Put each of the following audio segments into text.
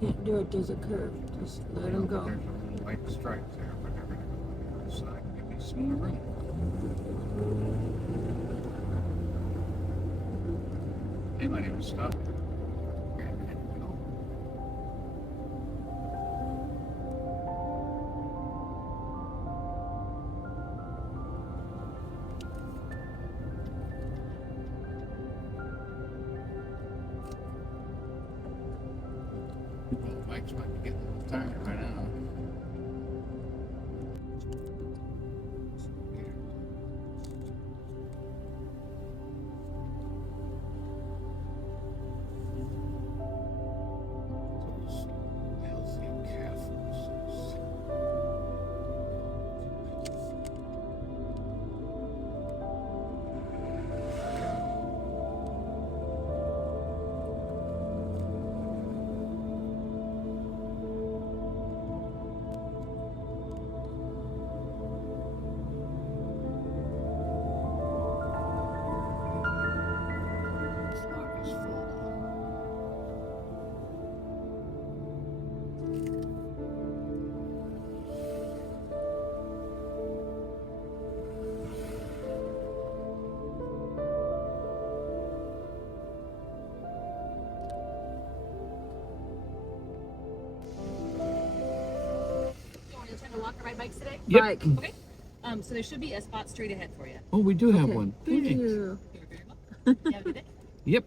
Can't do it, there's a curve. Just let them go. There's a white stripe there, but they're going to go to the side. Give me some more room. They might even stop. Mike's might be getting a little tired right now. Those healthy calf muscles. Walk or ride bikes today? Yep. Bike. Okay. So there should be a spot straight ahead for you. Oh, we do have Okay. one. Thank Thanks. you. You're very welcome. You have a good day. Yep.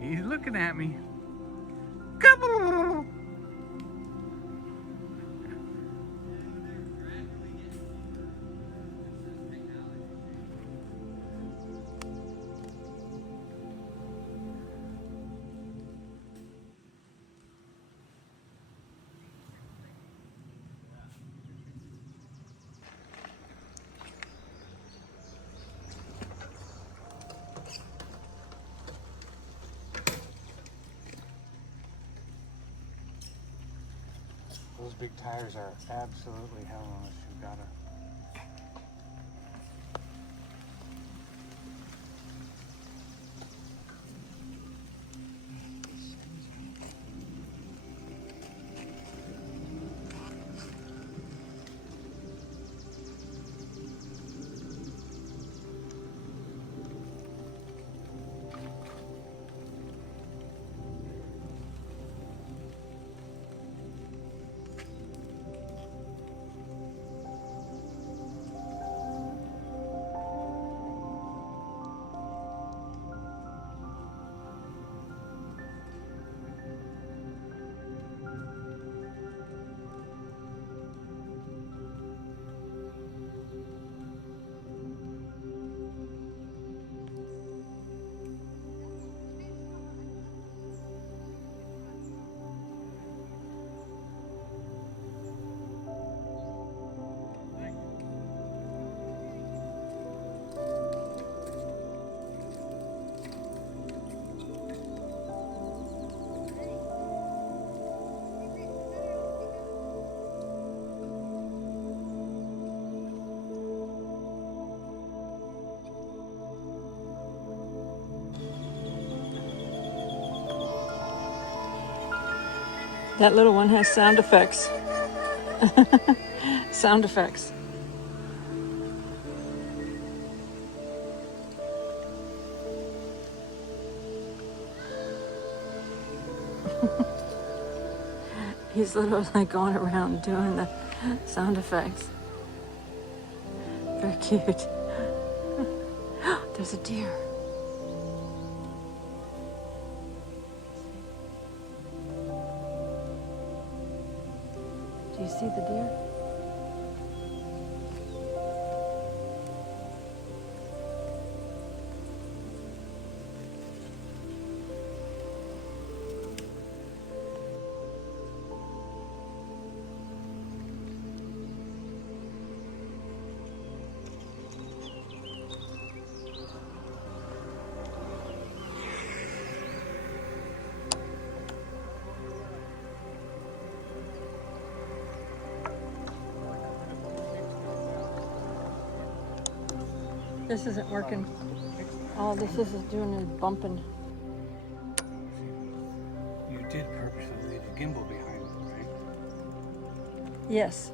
He's looking at me. Those big tires are absolutely hell on us. You gotta. That little one has sound effects. Sound effects. He's literally going around doing the sound effects. Very cute. There's a deer. Do you see the deer? This isn't working. All this is doing is bumping. You did purposely leave a gimbal behind, right? Yes.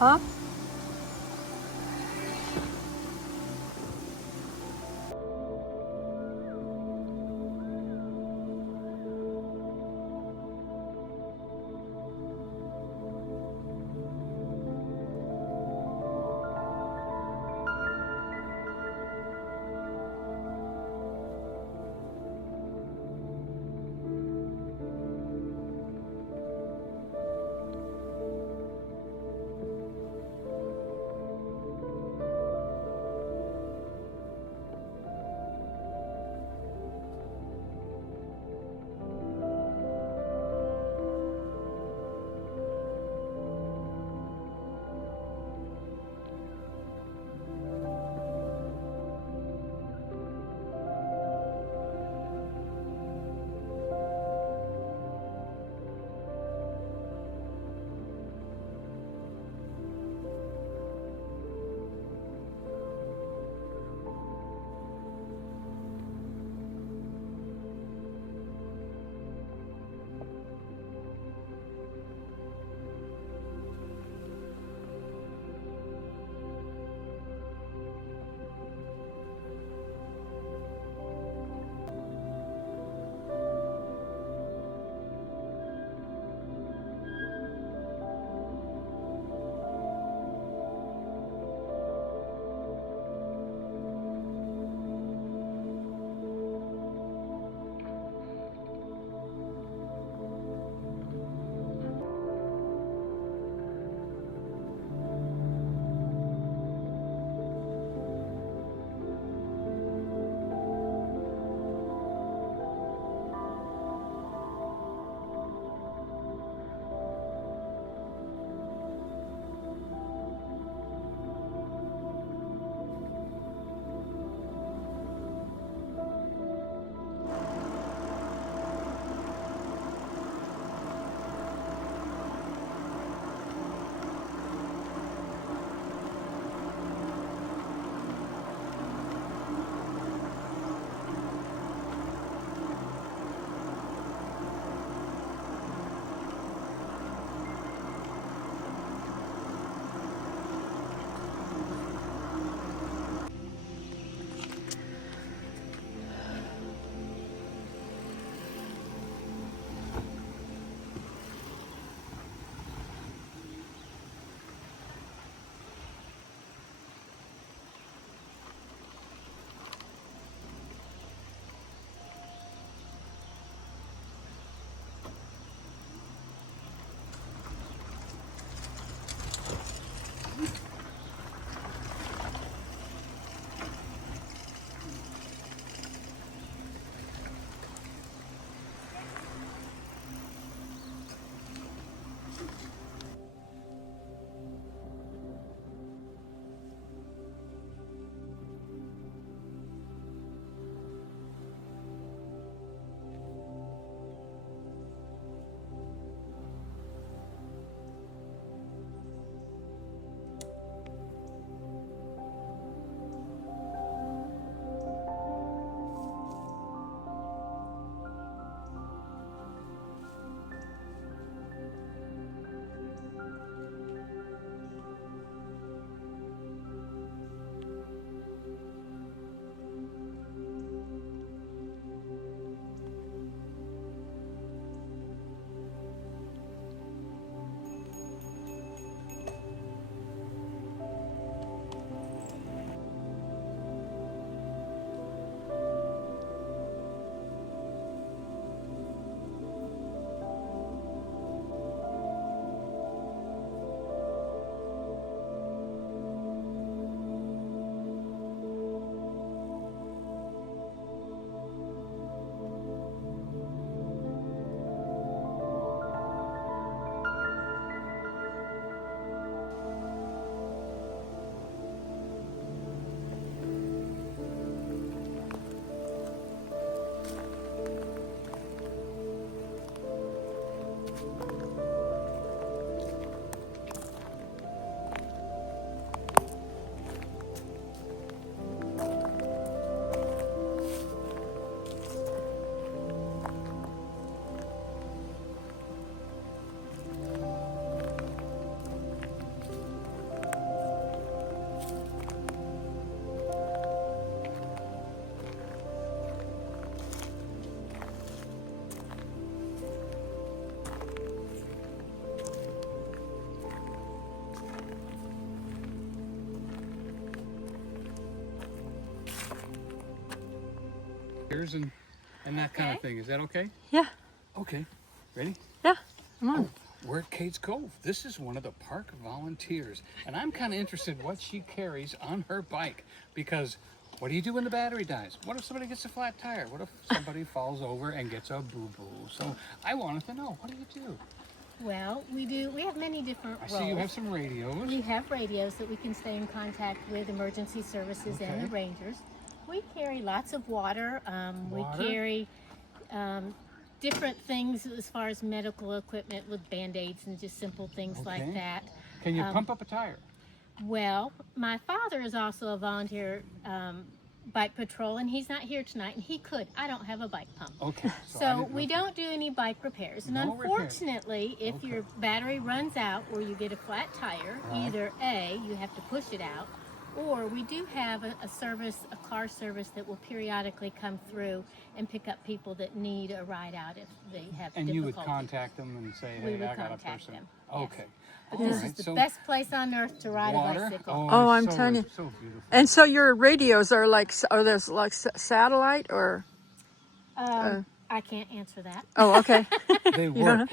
Huh? Here's and that kind of thing. Is that okay? Yeah. Okay. Ready? Yeah. Come on. We're at Cades Cove. This is one of the park volunteers, and I'm kind of interested what she carries on her bike, because what do you do when the battery dies? What if somebody gets a flat tire? What if somebody falls over and gets a boo-boo? So I wanted to know, what do you do? Well, we have many different I roles. see you have some radios. We have radios that we can stay in contact with emergency services and the Okay. rangers. We carry lots of water. We Water? carry different things as far as medical equipment with Band-Aids and just simple things like Okay. that. Can you pump up a tire? Well, my father is also a volunteer bike patrol, and he's not here tonight, and he could. I don't have a bike pump. Okay. I So didn't we know. don't do any bike repairs. And No repairs. unfortunately, if Okay. your battery runs out or you get a flat tire, Right. either A, you have to push it out, or we do have a car service that will periodically come through and pick up people that need a ride out if they have And difficulty. you would contact them and say, We hey, would I got a contact person. them, yes. Okay. But All this right, is the so best place on earth to ride a water? bicycle. Oh, I'm so, telling you. So beautiful. And so your radios are like, are those like satellite or? I can't answer that. Oh, okay. They don't work,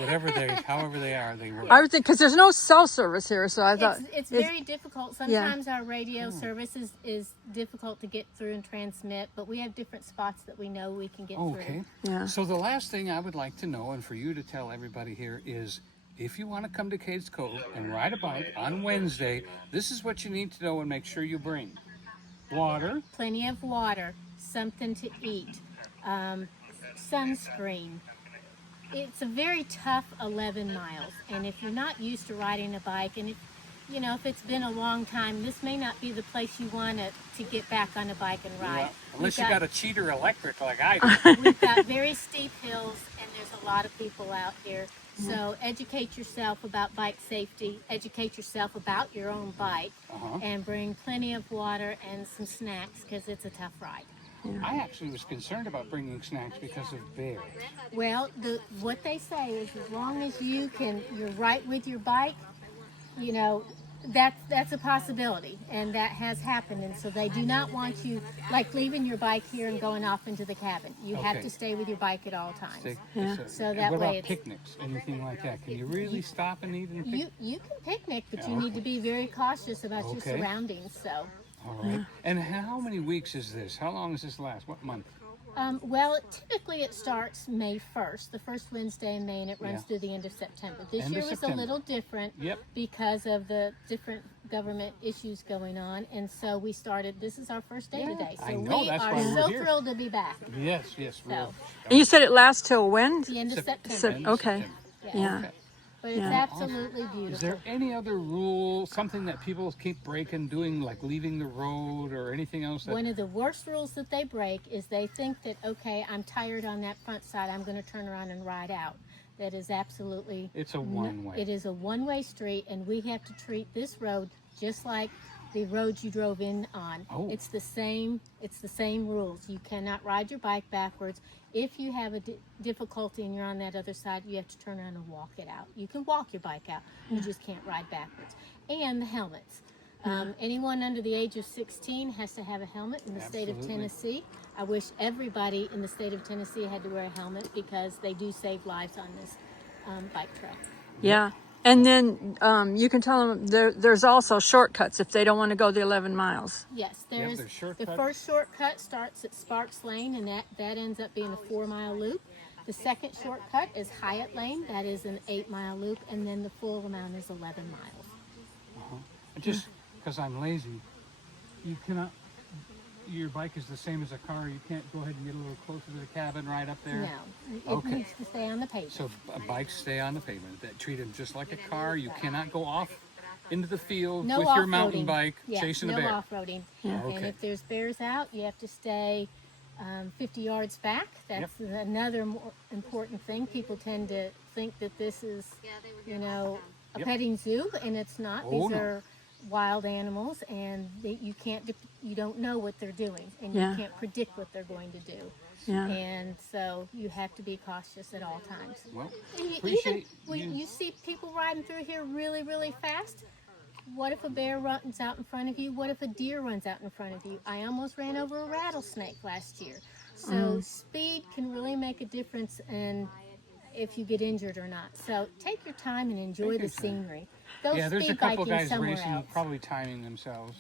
however they are, they work. I was thinking, because there's no cell service here, so I thought. It's very difficult. Yeah. Sometimes our radio service is difficult to get through and transmit, but we have different spots that we know we can get Okay. through. Yeah. So the last thing I would like to know, and for you to tell everybody here, is if you want to come to Cades Cove and ride a bike on Wednesday, this is what you need to know and make sure you bring. Water. Plenty of water, something to eat, sunscreen. It's a very tough 11 miles, and if you're not used to riding a bike, and if it's been a long time, this may not be the place you want to get back on a bike and ride. Well, unless you got a cheater electric like I do. We've got very steep hills, and there's a lot of people out here. So educate yourself about bike safety, educate yourself about your own bike, and bring plenty of water and some snacks, because it's a tough ride. I actually was concerned about bringing snacks because of bears. Well, what they say is as long as you're right with your bike, that's a possibility, and that has happened. And so they do not want you like leaving your bike here and going off into the cabin. You have Okay. to stay with your bike at all times. So and that what way about it's- picnics, anything like that? Can you really stop and eat and pick? You can picnic, but Yeah, you need okay. to be very cautious about your Okay. surroundings. So. All right. And how many weeks is this? How long does this last? What month? Well, typically it starts May 1st, the first Wednesday in May, and it runs Yeah. through the end of September. This End of year was September. a little different Yep. because of the different government issues going on, and so we started, this is our first day today. So I know, we that's are why we're so here. thrilled to be back. Yes, we're So. And you said it lasts till when? The end of Sep- September. end of Okay. September. Yeah. Okay. But it's Yeah. absolutely beautiful. Is there any other rule, something that people keep breaking, doing, like leaving the road or anything else? That, One of the worst rules that they break is they think that, okay, I'm tired on that front side, I'm going to turn around and ride out. That is absolutely... It's a one-way. It is a one-way street, and we have to treat this road just like the road you drove in on. Oh. It's the same rules. You cannot ride your bike backwards. If you have a difficulty and you're on that other side, you have to turn around and walk it out. You can walk your bike out, you just can't ride backwards. And the helmets. Anyone under the age of 16 has to have a helmet in the state of Absolutely. Tennessee. I wish everybody in the state of Tennessee had to wear a helmet, because they do save lives on this bike trail. Yeah. And then you can tell them there's also shortcuts if they don't want to go the 11 miles. Yes, there's there's shortcut? the first shortcut starts at Sparks Lane, and that ends up being a 4-mile loop. The second shortcut is Hyatt Lane, that is an 8-mile loop, and then the full amount is 11 miles. Just because I'm lazy, you cannot. Your bike is the same as a car. You can't go ahead and get a little closer to the cabin right up there. No, it Okay. needs to stay on the pavement. So bikes stay on the pavement. That treat them just like a car. You cannot go off into the field No with your mountain off-roading. bike Yeah, chasing no a bear. off-roading. Okay. And if there's bears out, you have to stay 50 yards back. That's another more important thing. People tend to think that this is, a Yep. petting zoo, and it's not. Oh, These no. are wild animals, and you don't know what they're doing, and Yeah. you can't predict what they're going to do. Yeah. And so you have to be cautious at all times. Well, And appreciate when you. you see people riding through here really, really fast, what if a bear runs out in front of you? What if a deer runs out in front of you? I almost ran over a rattlesnake last year. So speed can really make a difference in if you get injured or not. So take your time and enjoy Take the your time. scenery. Go Yeah, there's a speed couple biking guys somewhere racing, else. probably timing themselves.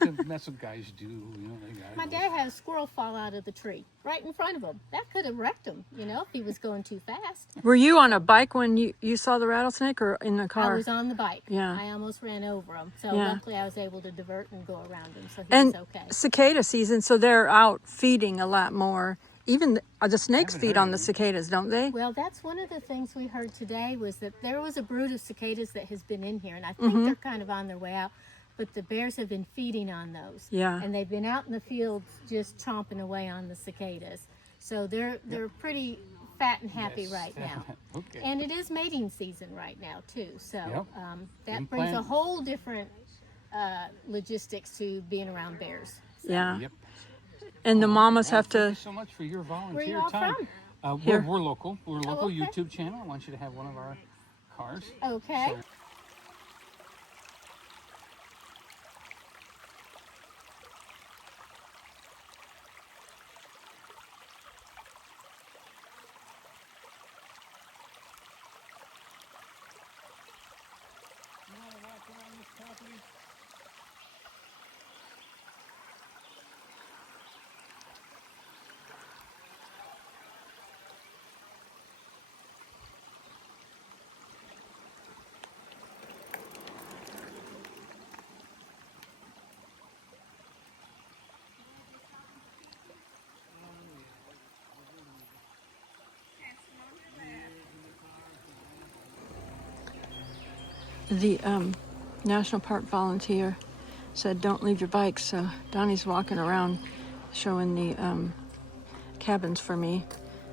That's what guys do. You know, they gotta My go. dad had a squirrel fall out of the tree right in front of him. That could have wrecked him, you know, if he was going too fast. Were you on a bike when you saw the rattlesnake or in the I car? was on the bike. Yeah. I almost ran over him. So Yeah. luckily I was able to divert and go around him. So he And was okay. cicada season, so they're out feeding a lot more. Even the snakes haven't feed heard on of the them. cicadas, don't they? Well, that's one of the things we heard today was that there was a brood of cicadas that has been in here. And I think they're kind of on their way out. But the bears have been feeding on those. Yeah. And they've been out in the fields just chomping away on the cicadas. So they're pretty fat and happy Yes. right now. Okay. And it is mating season right now too. So Yep. that brings a Implant. whole different logistics to being around bears. Yeah. Yep. And the mamas Well, have thank you to. so much for your volunteer Where you all time. from? We're local. We're a local okay. YouTube channel. I want you to have one of our cars. Okay. So- You want to walk around this property? The National Park volunteer said, "Don't leave your bikes." So Donnie's walking around, showing the cabins for me,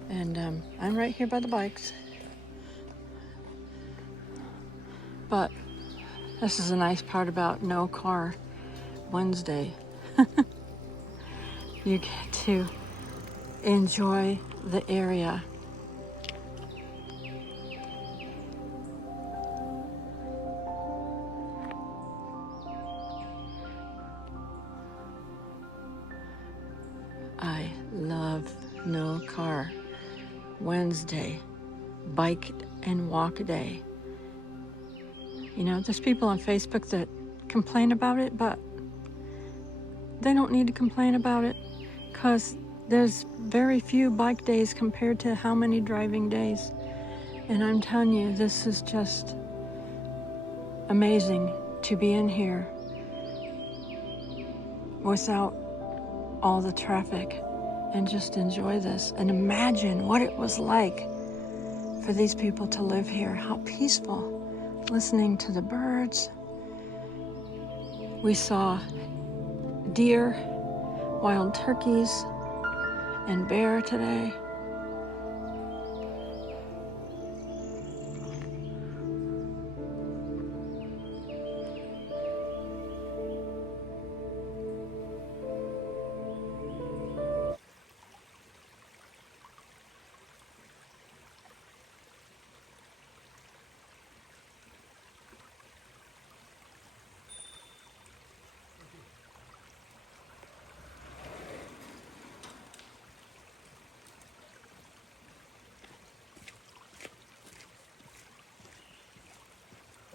and I'm right here by the bikes. But this is a nice part about No Car Wednesday. You get to enjoy the area. I love No Car Wednesday, bike and walk day. You know, there's people on Facebook that complain about it, but they don't need to complain about it because there's very few bike days compared to how many driving days. And I'm telling you, this is just amazing to be in here without all the traffic and just enjoy this and imagine what it was like for these people to live here. How peaceful, listening to the birds. We saw deer, wild turkeys, and bear today.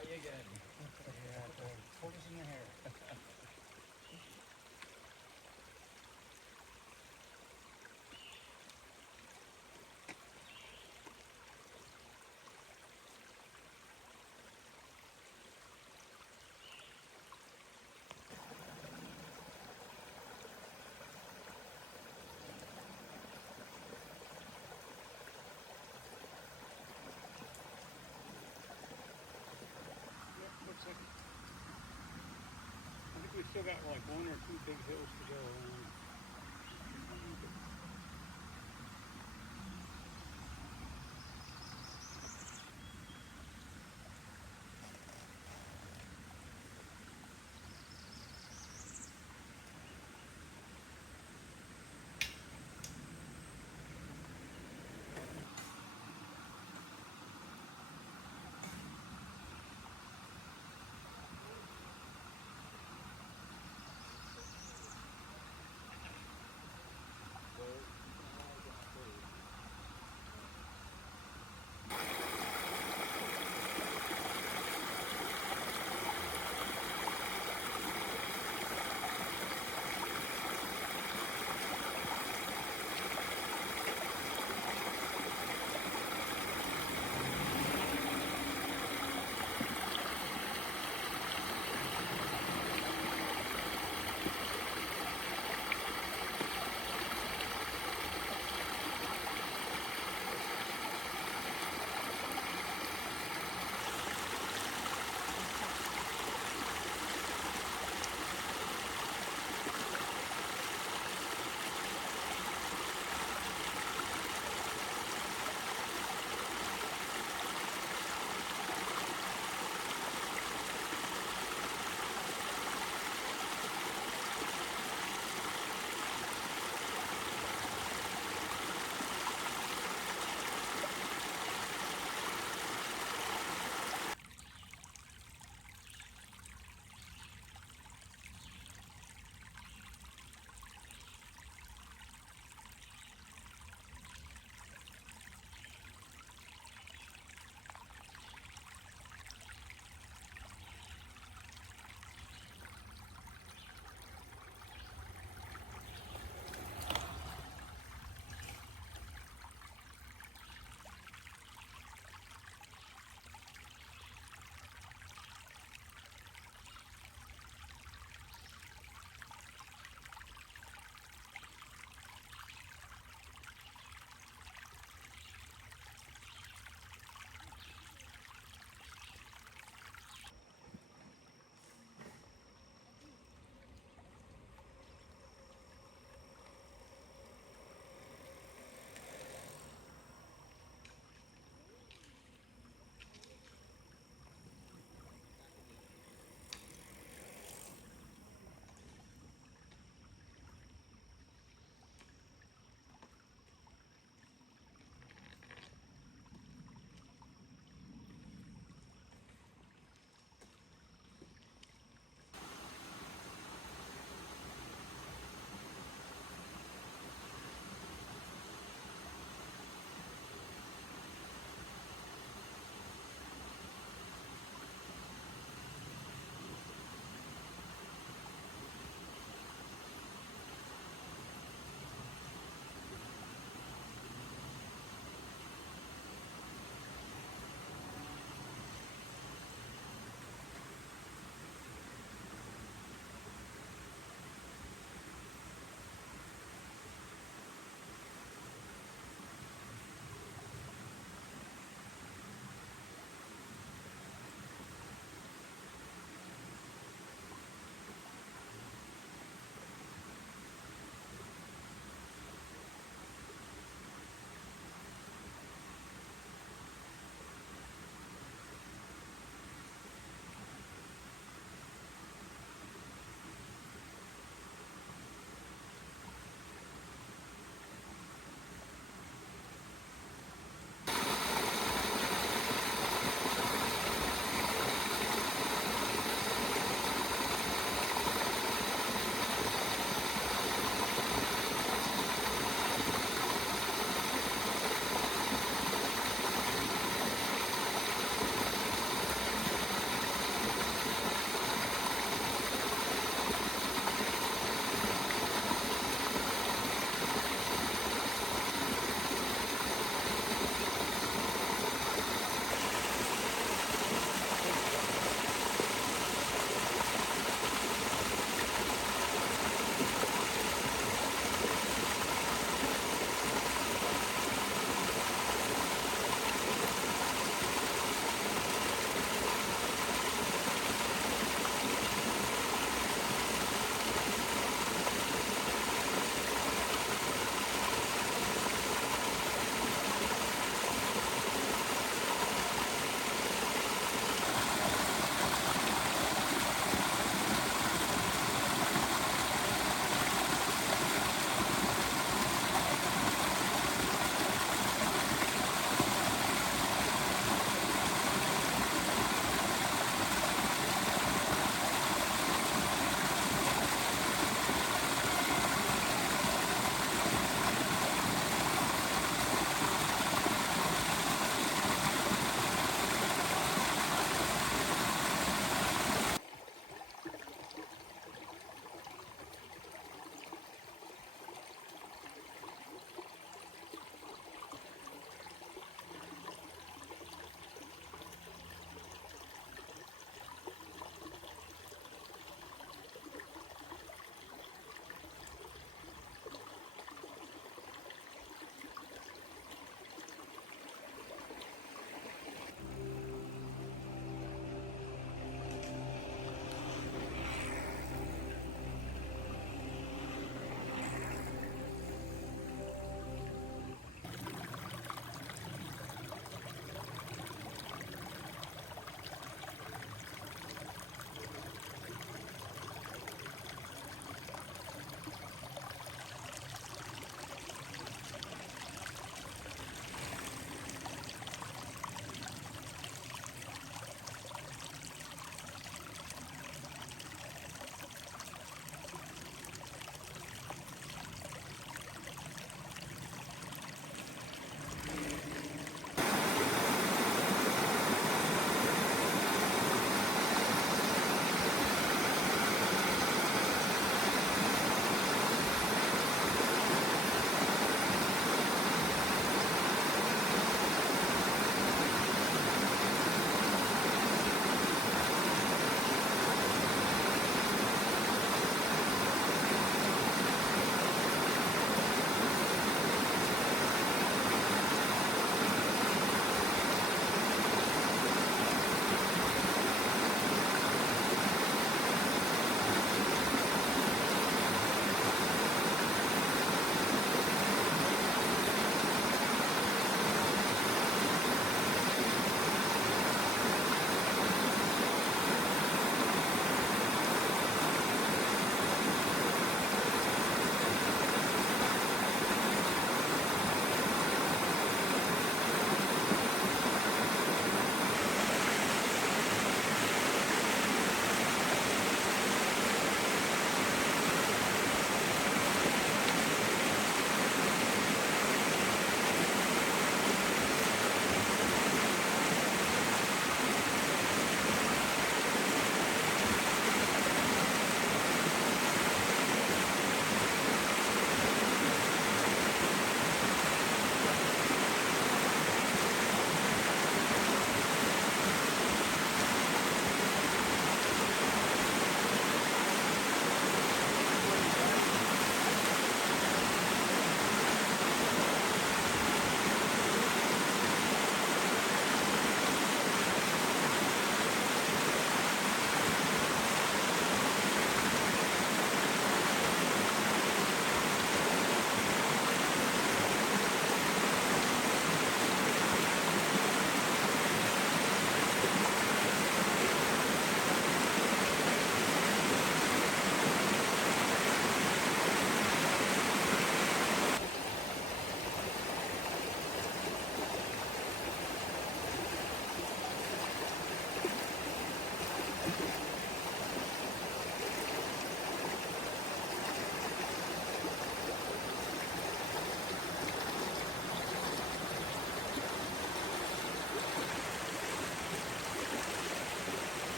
Yeah, hold us in your hair. Looks like, I think we still got like one or two big hills to go around.